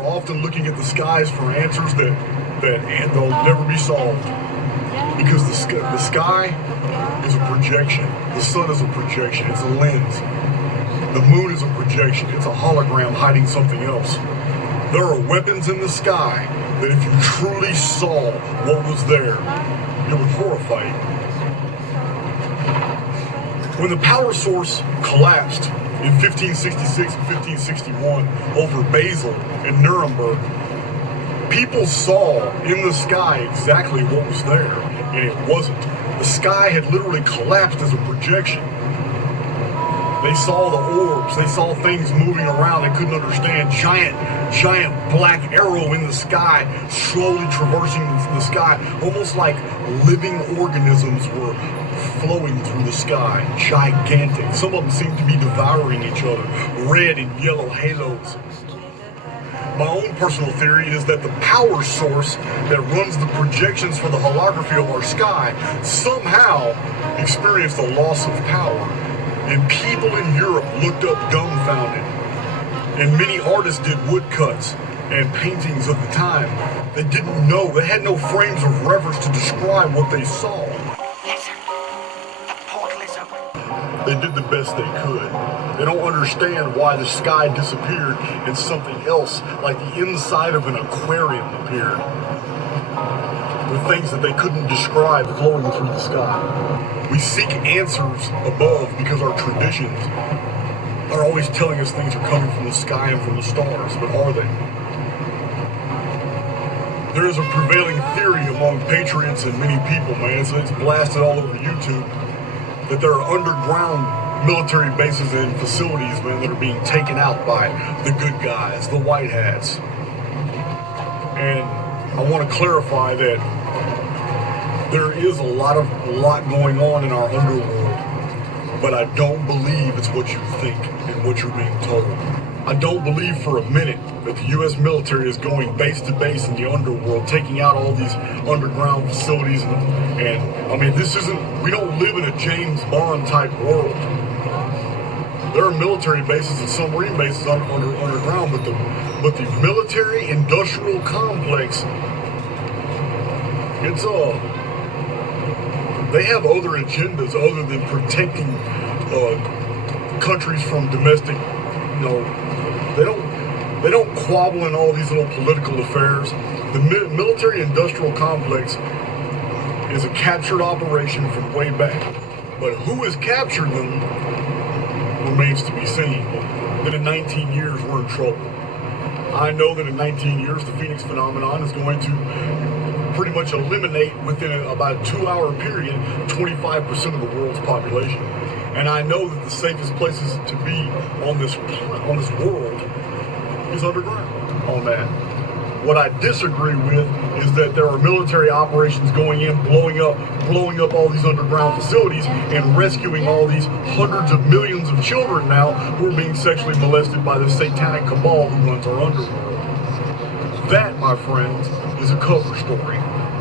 are often looking at the skies for answers that they'll never be solved. Because the sky is a projection. The sun is a projection. It's a lens. The moon is a projection. It's a hologram hiding something else. There are weapons in the sky that if you truly saw what was there, it would horrify you. When the power source collapsed in 1566 and 1561 over Basel and Nuremberg, people saw in the sky exactly what was there, and it wasn't. The sky had literally collapsed as a projection. They saw the orbs, they saw things moving around they couldn't understand, giant black arrow in the sky, slowly traversing the sky, almost like living organisms were flowing through the sky, gigantic. Some of them seemed to be devouring each other, red and yellow halos. My own personal theory is that the power source that runs the projections for the holography of our sky somehow experienced a loss of power. And people in Europe looked up dumbfounded. And many artists did woodcuts and paintings of the time. They didn't know, they had no frames of reference to describe what they saw. Listen, the portal is open. They did the best they could. They don't understand why the sky disappeared and something else, like the inside of an aquarium, appeared. With things that they couldn't describe flowing through the sky. We seek answers above because our traditions are always telling us things are coming from the sky and from the stars, but are they? There is a prevailing theory among patriots and many people, man, so it's blasted all over YouTube, that there are underground military bases and facilities, man, that are being taken out by the good guys, the white hats. And I want to clarify that there is a lot going on in our underworld, but I don't believe it's what you think and what you're being told. I don't believe for a minute that the U.S. military is going base to base in the underworld, taking out all these underground facilities. And I mean, we don't live in a James Bond type world. There are military bases and submarine bases underground, but the military industrial complex, they have other agendas other than protecting countries from domestic, they don't quabble in all these little political affairs. The military industrial complex is a captured operation from way back. But who has captured them remains to be seen. But in 19 years, we're in trouble. I know that in 19 years, the Phoenix phenomenon is going to pretty much eliminate within about a 2-hour period 25% of the world's population. And I know that the safest places to be on this world is underground on that. What I disagree with is that there are military operations going in, blowing up all these underground facilities and rescuing all these hundreds of millions of children now who are being sexually molested by the satanic cabal who runs our underworld. That, my friends, is a cover story.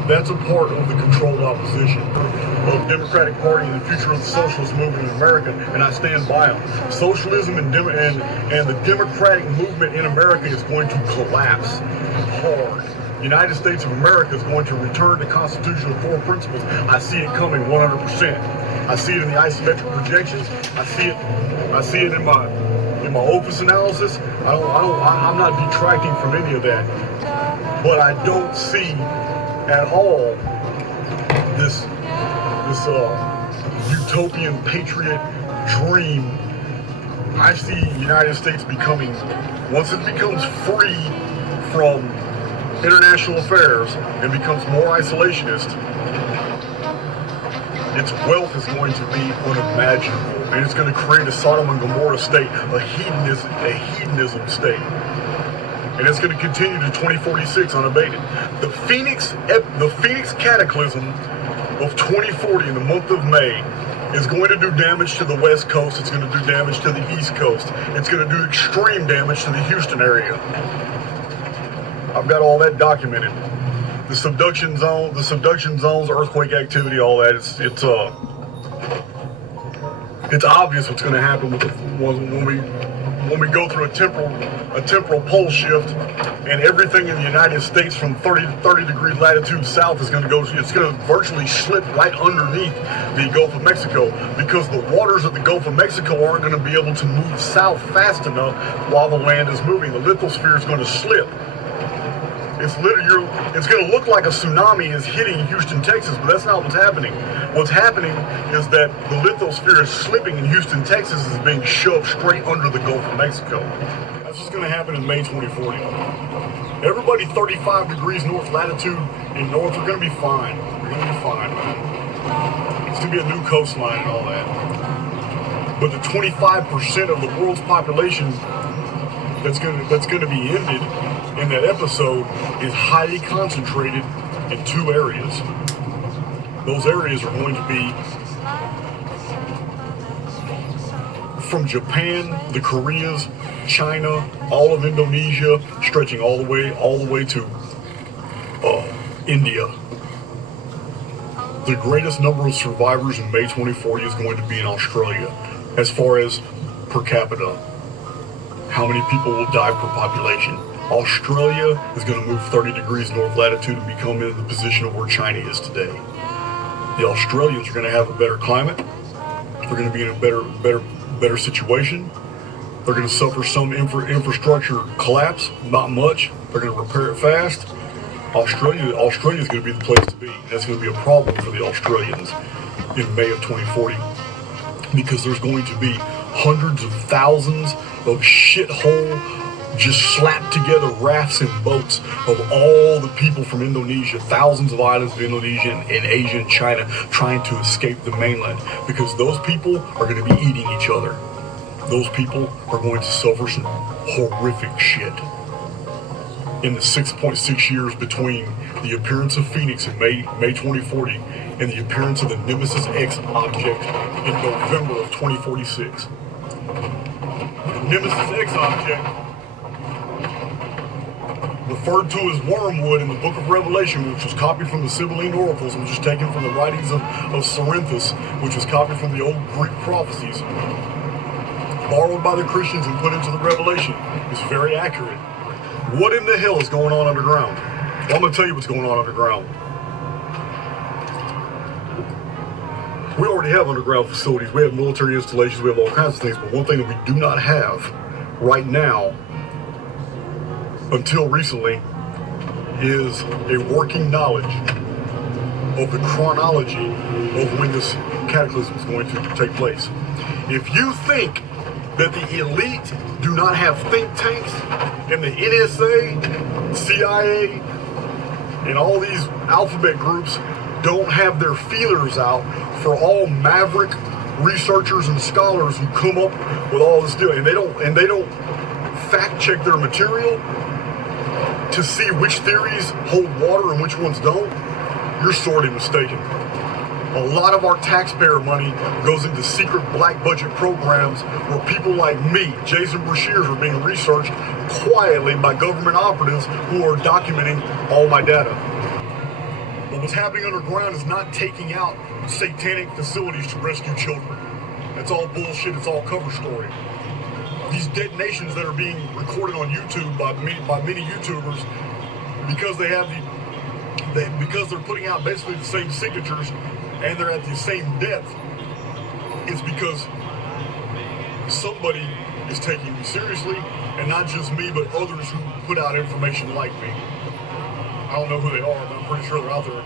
That's a part of the controlled opposition of the Democratic Party and the future of the socialist movement in America, and I stand by them. Socialism and the democratic movement in America is going to collapse hard. The United States of America is going to return to constitutional core principles. I see it coming 100%. I see it in the isometric projections. I see it in my Opus analysis. I'm not detracting from any of that, but I don't see at all this utopian patriot dream. I see the United States becoming, once it becomes free from international affairs and becomes more isolationist, its wealth is going to be unimaginable, and it's going to create a Sodom and Gomorrah state, a hedonism state. And it's going to continue to 2046 unabated. The Phoenix cataclysm of 2040 in the month of May is going to do damage to the West Coast. It's going to do damage to the East Coast. It's going to do extreme damage to the Houston area. I've got all that documented. The subduction zones, earthquake activity, all that. It's obvious what's going to happen when we when we go through a temporal pole shift, and everything in the United States from 30 degree latitude south is going to go, it's going to virtually slip right underneath the Gulf of Mexico, because the waters of the Gulf of Mexico aren't going to be able to move south fast enough while the land is moving. The lithosphere is going to slip. It's going to look like a tsunami is hitting Houston, Texas, but that's not what's happening. What's happening is that the lithosphere is slipping in Houston, Texas, is being shoved straight under the Gulf of Mexico. That's what's going to happen in May 2040. Everybody 35 degrees north latitude in north are going to be fine. They're going to be fine, man. It's going to be a new coastline and all that. But the 25% of the world's population that's going to be ended in that episode is highly concentrated in two areas. Those areas are going to be from Japan, the Koreas, China, all of Indonesia, stretching all the way to India. The greatest number of survivors in May 2040 is going to be in Australia, as far as per capita. How many people will die per population? Australia is going to move 30 degrees north latitude and become in the position of where China is today. The Australians are going to have a better climate. They're going to be in a better situation. They're going to suffer some infrastructure collapse, not much. They're going to repair it fast. Australia is going to be the place to be. That's going to be a problem for the Australians in May of 2040, because there's going to be hundreds of thousands of shithole, just slapped together rafts and boats of all the people from Indonesia, thousands of islands of Indonesia and Asia and China, trying to escape the mainland, because those people are going to be eating each other. Those people are going to suffer some horrific shit. In the 6.6 years between the appearance of Phoenix in May 2040 and the appearance of the Nemesis X object in November of 2046. The Nemesis X object, referred to as wormwood in the book of Revelation, which was copied from the Sibylline oracles, which was taken from the writings of Cerinthus, which was copied from the old Greek prophecies, borrowed by the Christians and put into the Revelation, is very accurate. What in the hell is going on underground? Well, I'm going to tell you what's going on underground. We already have underground facilities. We have military installations. We have all kinds of things. But one thing that we do not have right now, until recently, is a working knowledge of the chronology of when this cataclysm is going to take place. If you think that the elite do not have think tanks, and the NSA, CIA, and all these alphabet groups don't have their feelers out for all maverick researchers and scholars who come up with all this deal, and they don't fact check their material to see which theories hold water and which ones don't, you're sorely mistaken. A lot of our taxpayer money goes into secret black budget programs where people like me, Jason Brashears, are being researched quietly by government operatives who are documenting all my data. But what's happening underground is not taking out satanic facilities to rescue children. That's all bullshit. It's all cover story. These detonations that are being recorded on YouTube by many YouTubers, because they have because they're putting out basically the same signatures and they're at the same depth, it's because somebody is taking me seriously, and not just me, but others who put out information like me. I don't know who they are, but I'm pretty sure they're out there.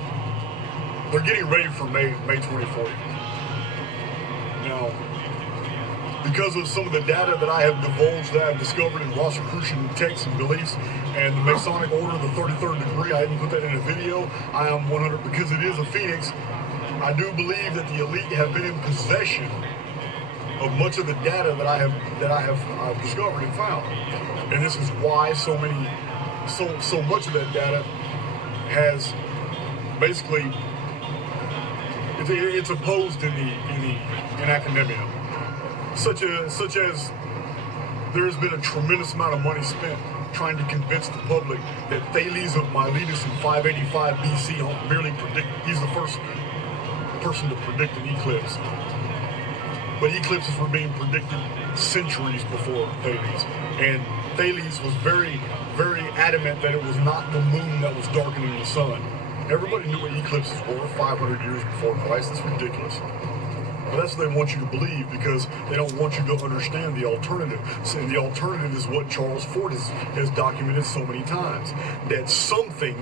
They're getting ready for May 2040. Now, because of some of the data that I have divulged, that I've discovered in Rosicrucian texts and beliefs, and the Masonic Order of the 33rd degree, I didn't put that in a video. I am 100, because it is a Phoenix. I do believe that the elite have been in possession of much of the data that I've discovered and found, and this is why so much of that data has basically it's opposed in academia, such as there has been a tremendous amount of money spent trying to convince the public that Thales of Miletus in 585 BC merely he's the first person to predict an eclipse. But eclipses were being predicted centuries before Thales. And Thales was very, very adamant that it was not the moon that was darkening the sun. Everybody knew what eclipses were 500 years before Christ. That's ridiculous. But that's what they want you to believe because they don't want you to understand the alternative. And the alternative is what Charles Fort has documented so many times. That something,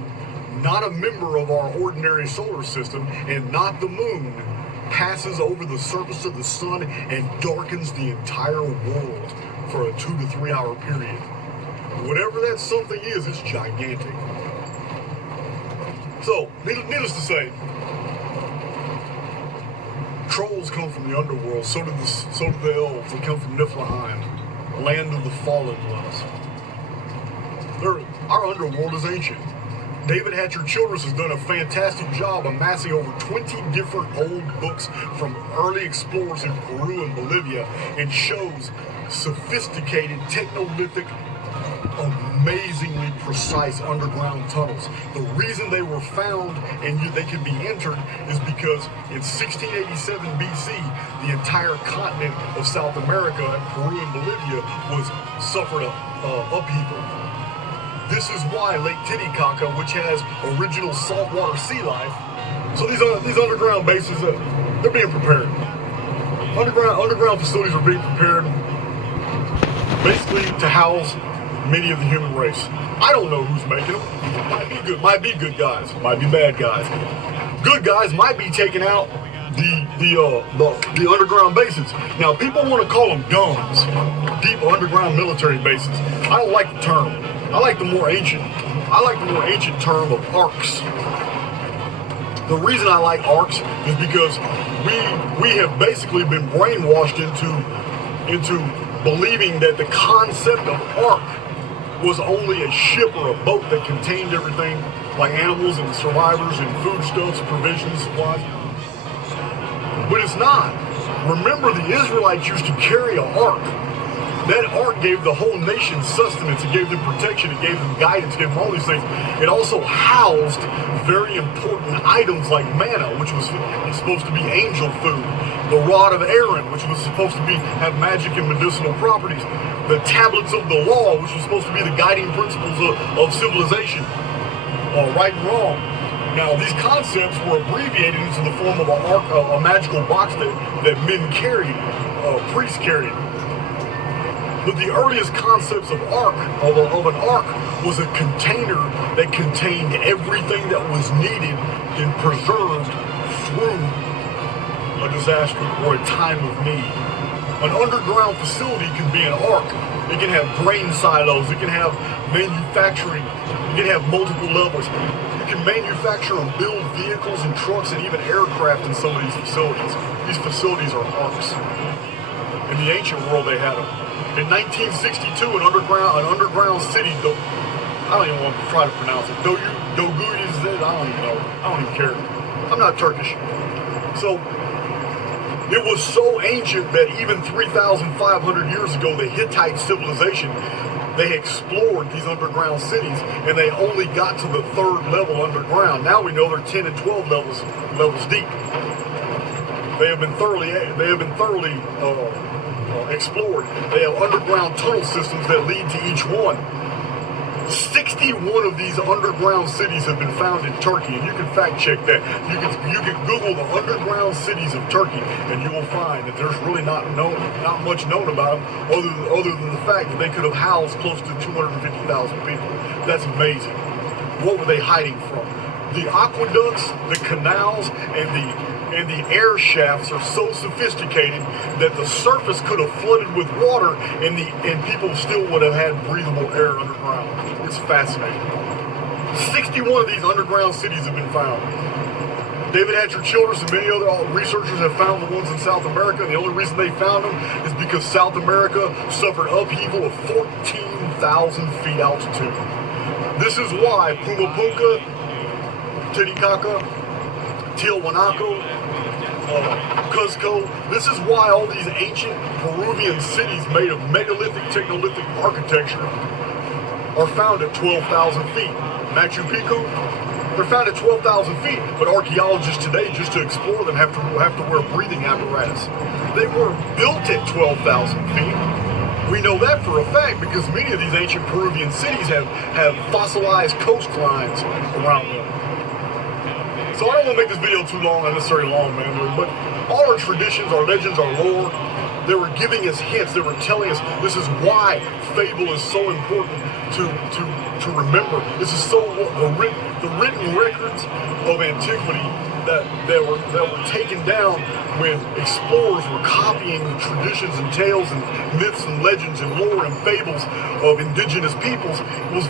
not a member of our ordinary solar system and not the moon, passes over the surface of the sun and darkens the entire world for a 2 to 3 hour period. Whatever that something is, it's gigantic. So, needless to say, trolls come from the underworld, so do the elves. They come from Niflheim, land of the fallen ones. Our underworld is ancient. David Hatcher Childress has done a fantastic job amassing over 20 different old books from early explorers in Peru and Bolivia and shows sophisticated, technolithic, amazingly precise underground tunnels. The reason they were found and they could be entered is because in 1687 BC, the entire continent of South America, Peru and Bolivia, suffered upheaval. This is why Lake Titicaca, which has original saltwater sea life, so these underground bases, they're being prepared. Underground facilities are being prepared basically to house many of the human race. I don't know who's making them. Might be good guys, might be bad guys. Good guys might be taking out the underground bases. Now, people want to call them domes, deep underground military bases. I don't like the term. I like the more ancient term of arcs. The reason I like arcs is because we have basically been brainwashed into believing that the concept of ark was only a ship or a boat that contained everything like animals and survivors and foodstuffs, provisions, supplies. But it's not. Remember, the Israelites used to carry an ark. That ark gave the whole nation sustenance, it gave them protection, it gave them guidance, it gave them all these things. It also housed very important items like manna, which was supposed to be angel food, the rod of Aaron, which was supposed to have magic and medicinal properties, the tablets of the law, which was supposed to be the guiding principles of civilization, right and wrong. Now, these concepts were abbreviated into the form of a magical box that men carried, priests carried. But the earliest concepts of an ark was a container that contained everything that was needed and preserved through a disaster or a time of need. An underground facility can be an ark. It can have grain silos, it can have manufacturing, it can have multiple levels. You can manufacture and build vehicles and trucks and even aircraft in some of these facilities. These facilities are arks. In the ancient world, they had them. In 1962, an underground city, I don't even want to try to pronounce it. Doguyiz, I don't even know. I don't even care. I'm not Turkish. So, it was so ancient that even 3,500 years ago, the Hittite civilization, they explored these underground cities, and they only got to the 3rd level underground. Now we know they're 10 and 12 levels deep. They have been thoroughly explored. They have underground tunnel systems that lead to each one. 61 of these underground cities have been found in Turkey, and you can fact check that. You can Google the underground cities of Turkey, and you will find that there's really not much known about them, other than the fact that they could have housed close to 250,000 people. That's amazing. What were they hiding from? The aqueducts, the canals, and the air shafts are so sophisticated that the surface could have flooded with water and people still would have had breathable air underground. It's fascinating. 61 of these underground cities have been found. David Hatcher Childress and many other researchers have found the ones in South America, and the only reason they found them is because South America suffered upheaval of 14,000 feet altitude. This is why Pumapunka, Titicaca, Tiahuanaco, Cuzco. This is why all these ancient Peruvian cities made of megalithic, technolithic architecture are found at 12,000 feet. Machu Picchu, they're found at 12,000 feet, but archaeologists today, just to explore them, have to wear breathing apparatus. They weren't built at 12,000 feet. We know that for a fact because many of these ancient Peruvian cities have fossilized coastlines around them. So I don't want to make this video too long, unnecessarily long, man, but all our traditions, our legends, our lore, they were giving us hints. They were telling us this is why fable is so important to remember. This is so the written records of antiquity that were taken down when explorers were copying the traditions and tales and myths and legends and lore and fables of indigenous peoples was